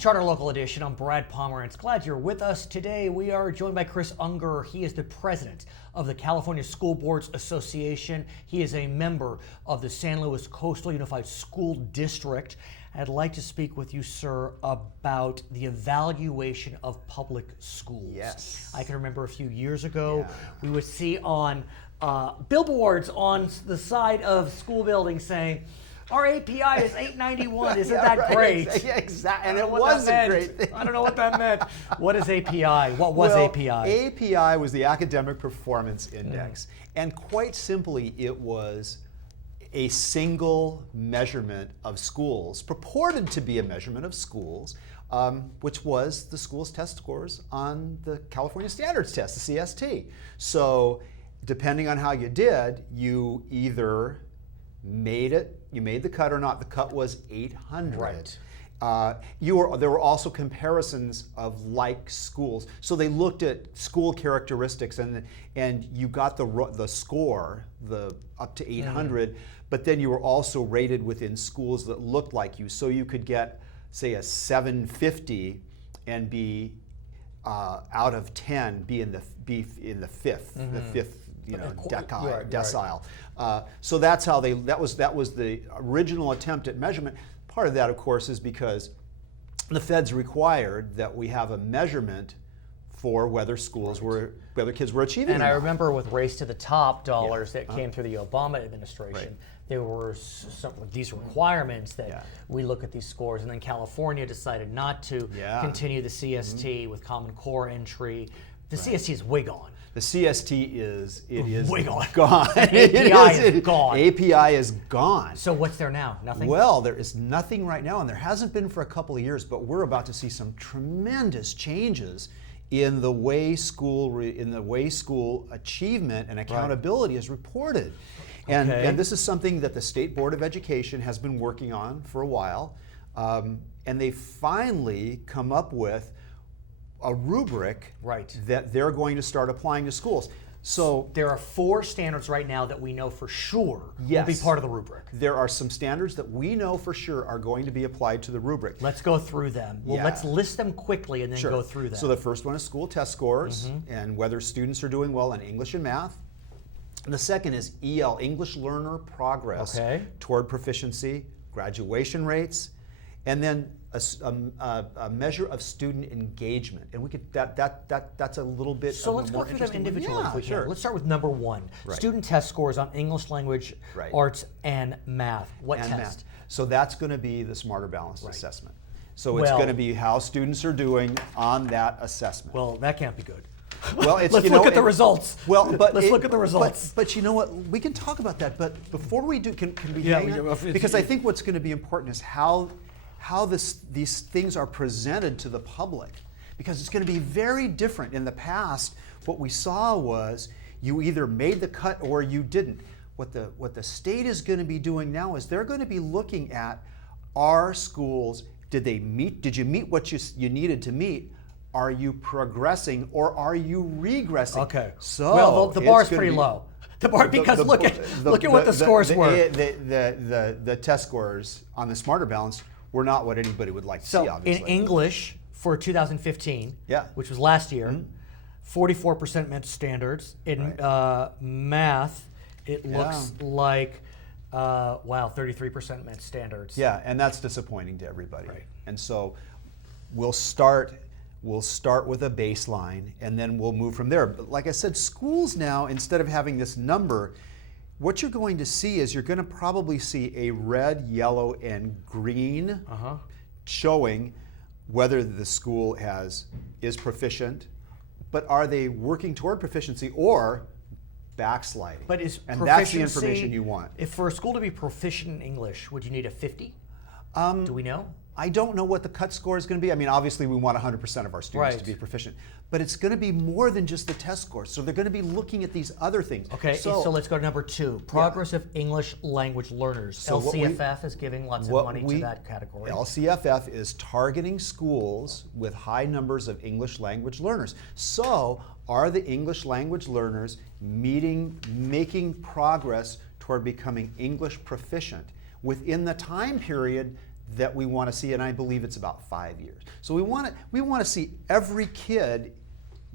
Charter Local Edition. I'm Brad Pomerance. Glad you're with us today. We are joined by Chris Ungar. He is the president of the California School Boards Association. He is a member of the San Luis Coastal Unified School District. I'd like to speak with you, sir, about the evaluation of public schools. Yes. I can remember a few years ago, we would see on billboards on the side of school buildings saying, our API is 891. Isn't that great? Yeah, exactly. And it was a great thing. I don't know what that meant. What is API? What was API? API was the Academic Performance Index. And quite simply, it was a single measurement of schools, purported to be a measurement of schools, which was the school's test scores on the California Standards Test, the CST. So depending on how you did, you either made the cut or not. The cut was 800. Right. There were also comparisons of like schools. So they looked at school characteristics, and you got the score, up to 800, but then you were also rated within schools that looked like you. So you could get, say, a 750 and be out of 10, be in the fifth, the fifth, decile. So that's how that was the original attempt at measurement. Part of that, of course, is because the feds required that we have a measurement for whether whether kids were achieving. And I remember with Race to the Top dollars that came through the Obama administration, there were some of these requirements that we look at these scores, and then California decided not to continue the CST with Common Core entry. The CST is way gone. The CST is way gone. API is gone. API is gone. So what's there now? Nothing? Well, there is nothing right now, and there hasn't been for a couple of years, but we're about to see some tremendous changes in the way school achievement and accountability is reported. And this is something that the State Board of Education has been working on for a while, and they finally come up with a rubric that they're going to start applying to schools. So there are 4 standards right now that we know for sure will be part of the rubric. There are some standards that we know for sure are going to be applied to the rubric. Let's go through them. Well, let's list them quickly and then go through them. So the first one is school test scores and whether students are doing well in English and math. And the second is EL, English learner progress toward proficiency, graduation rates, and then a measure of student engagement, and we could that's a little bit. So let's go through them individually. If we can. Let's start with number 1: student test scores on English language, arts, and math. What test? Math. So that's going to be the Smarter Balanced Assessment. So it's going to be how students are doing on that assessment. Well, that can't be good. Well, it's, let's look at the resuls. Well, but let's look at the results. But you know what? We can talk about that. But before we do, can we hang on? Because I think what's going to be important is how these things are presented to the public, because it's going to be very different. In the past, what we saw was you either made the cut or you didn't. What the state is going to be doing now is they're going to be looking at, our schools, did you meet what you needed to meet? Are you progressing or are you regressing? Okay. So well, the bar's pretty low. The bar, because look at what the scores were. The test scores on the Smarter Balance were not what anybody would like to see, obviously. In English for 2015, which was last year, 44% met standards. In math, it looks like, 33% met standards. Yeah, and that's disappointing to everybody. Right. And so we'll start with a baseline, and then we'll move from there. But like I said, schools now, instead of having this number, what you're going to see is you're going to probably see a red, yellow, and green showing whether the school is proficient, but are they working toward proficiency or backsliding? But and that's the information you want. If for a school to be proficient in English, would you need a 50? Do we know? I don't know what the cut score is going to be. I mean, obviously we want 100% of our students to be proficient, but it's going to be more than just the test score. So they're going to be looking at these other things. Okay, so let's go to number 2, progress of English language learners. So LCFF is giving lots of money to that category. LCFF is targeting schools with high numbers of English language learners. So are the English language learners making progress toward becoming English proficient within the time period that we want to see, and I believe it's about 5 years. So we want to see every kid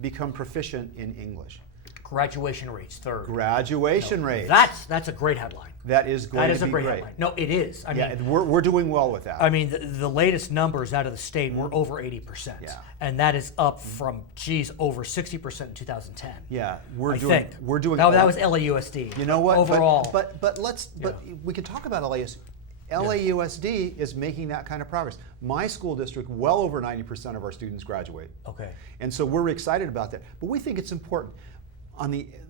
become proficient in English. Graduation rates, third. Graduation rates. That's a great headline. That is going to be great. That is a great headline. No, it is. I mean, we're doing well with that. I mean, the latest numbers out of the state were over 80%. Yeah. And that is up from, over 60% in 2010. Yeah, We're doing. No, that was LAUSD. You know what? Overall. But we can talk about LAUSD. LAUSD is making that kind of progress. My school district, well over 90% of our students graduate. Okay. And so we're excited about that. But we think it's important.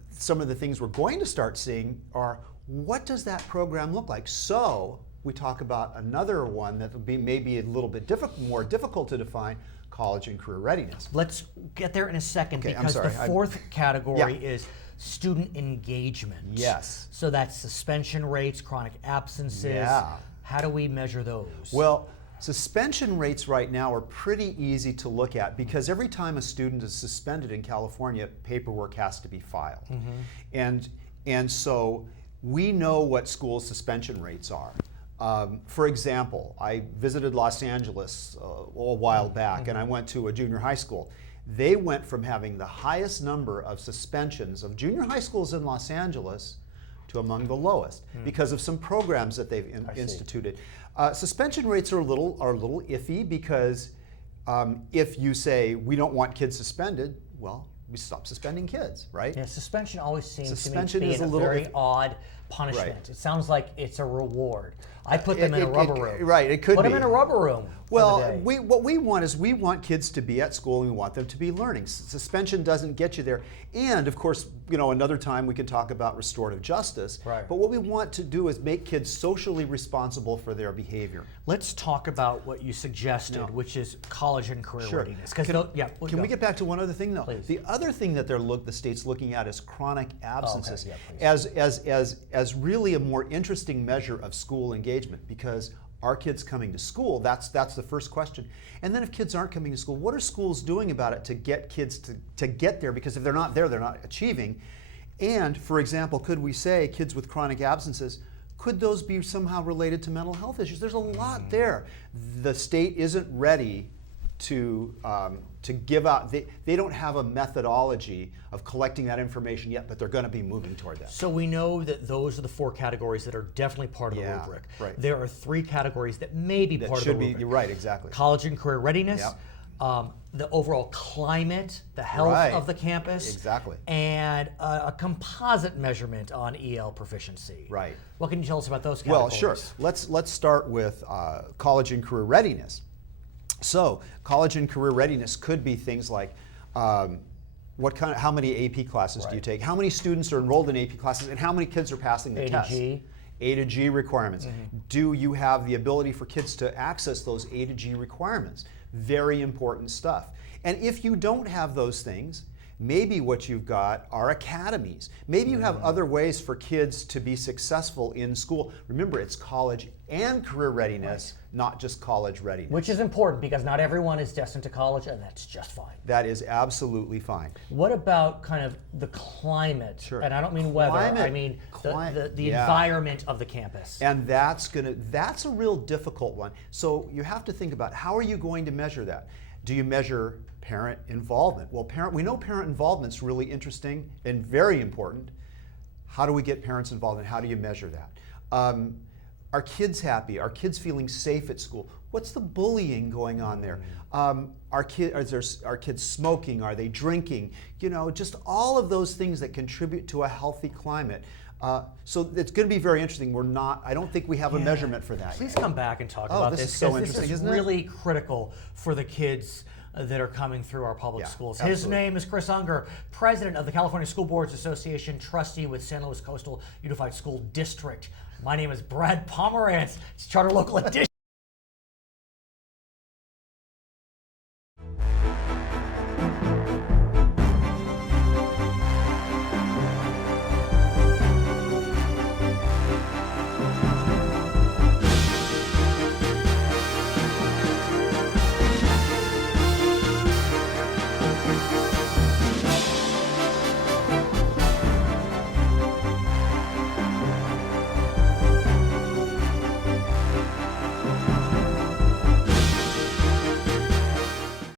Some of the things we're going to start seeing are, what does that program look like? So we talk about another one that will be maybe a little bit more difficult to define, college and career readiness. Let's get there in a second, Okay, because the fourth category Yeah. is student engagement. Yes. So that's suspension rates, chronic absences. Yeah. How do we measure those? Well, suspension rates right now are pretty easy to look at, because every time a student is suspended in California, paperwork has to be filed. And so we know what school suspension rates are. For example, I visited Los Angeles a while back, and I went to a junior high school. They went from having the highest number of suspensions of junior high schools in Los Angeles to among the lowest, because of some programs that they've instituted. Suspension rates are a little iffy, because if you say we don't want kids suspended, well, we stop suspending kids, right? Yeah, suspension always seems Suspension to me is to be a a little very odd punishment. Right. It sounds like it's a reward. I put them in a rubber room. Right, it could Put be. them in a rubber room. Well, what we want is, we want kids to be at school, and we want them to be learning. Suspension doesn't get you there. And of course, another time we can talk about restorative justice. Right. But what we want to do is make kids socially responsible for their behavior. Let's talk about what you suggested, which is college and career readiness. Can we get back to one other thing, though? Please. The other thing that the state's looking at is chronic absences, please. as really a more interesting measure of school engagement, because are kids coming to school? That's the first question. And then if kids aren't coming to school, what are schools doing about it to get kids to get there? Because if they're not there, they're not achieving. And for example, could we say kids with chronic absences, could those be somehow related to mental health issues? There's a lot there. The state isn't ready to give out. They don't have a methodology of collecting that information yet, but they're going to be moving toward that. So we know that those are the four categories that are definitely part of the rubric. Right. There are three categories that may be part of the rubric. You're right, exactly. College and career readiness, Yep. the overall climate, the health of the campus, Exactly. and a composite measurement on EL proficiency. Right. What can you tell us about those categories? Well, sure. Let's start with college and career readiness. So, college and career readiness could be things like, how many AP classes do you take? How many students are enrolled in AP classes, and how many kids are passing the test? A to G requirements. Do you have the ability for kids to access those A to G requirements? Very important stuff. And if you don't have those things, maybe what you've got are academies. Maybe you have other ways for kids to be successful in school. Remember, it's college and career readiness, not just college readiness. Which is important, because not everyone is destined to college, and that's just fine. That is absolutely fine. What about kind of the climate? Sure. And I don't mean weather, I mean the environment of the campus. And that's a real difficult one. So you have to think about, how are you going to measure that? Do you measure parent involvement? Well, we know parent involvement's really interesting and very important. How do we get parents involved, and how do you measure that? Are kids happy? Are kids feeling safe at school? What's the bullying going on there? Are kids smoking? Are they drinking? Just all of those things that contribute to a healthy climate. So it's going to be very interesting. I don't think we have a measurement for that Please yet. come back and talk about this. This is so interesting, this is isn't it? really critical for the kids that are coming through our public schools. Absolutely. His name is Chris Ungar, president of the California School Boards Association, trustee with San Luis Coastal Unified School District. My name is Brad Pomerance. It's Charter Local Edition.